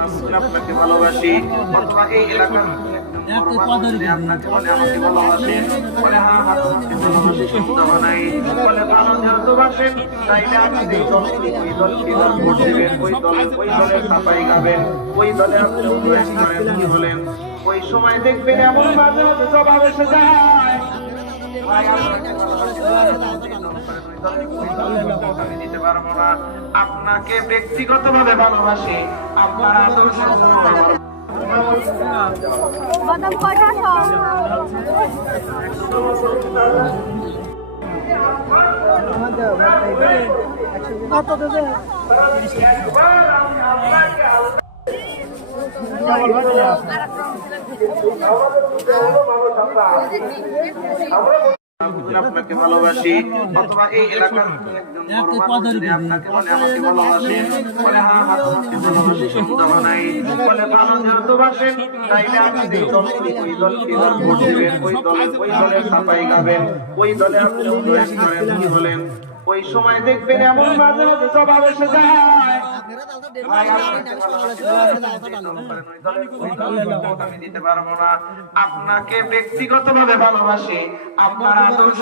আপনাকে ভালোবাসি, অথবা এই এলাকার আপনাকে বলে আমাকে ভালোবাসেন, বলে হ্যাঁ আপনাকে ভালোবাসি, সন্দেহ নাই, বলে ভালো যেহেতু বাসেন তাইলে আপনি এই দল ওই দলকে ভোট দেবেন, ওই দলের সাফাই গাবেন, ওই দলে আপনি অনুরোধ করেন কি বলেন। ওই সময় দেখবেন এমন মাঝে মধ্যে জবাব এসে যায়, আমি দিতে পারবো না, আপনাকে ব্যক্তিগতভাবে ভালোবাসি, আপনার আদর্শ বাদাম কয়টা কত দেবে? আপনাকে ভালোবাসি, অথবা এই এলাকার আপনাকে বলে আমাকে ভালোবাসেন, বলে হ্যাঁ আপনাকে ভালোবাসি, সন্দেহ নাই, বলে ভালো যেহেতু বাসেন তাইলে আপনি এই দলকে ভোট দেবেন, ওই দলের সাফাই গাবেন, ওই দলে আপনি অনুরোধ করেন কি বলেন। ওই সময় দেখবেন এমন মাঝে মধ্যে জবাব এসে যায়, আমি দিতে পারবো না, আপনাকে ব্যক্তিগতভাবে ভালোবাসি, আপনার আদর্শ